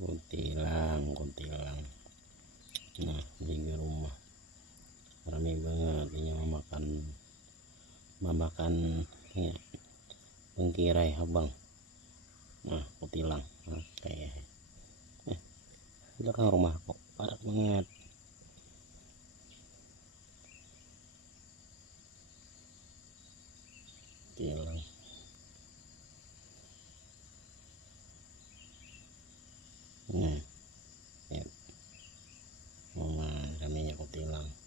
kuntilang. Nah di rumah rame banget ini memakan ya, bengkirai abang. Nah kuntilang oke. Belakang rumah kok padat banget. Kuntilang. Nah ya ramenya kuntilang.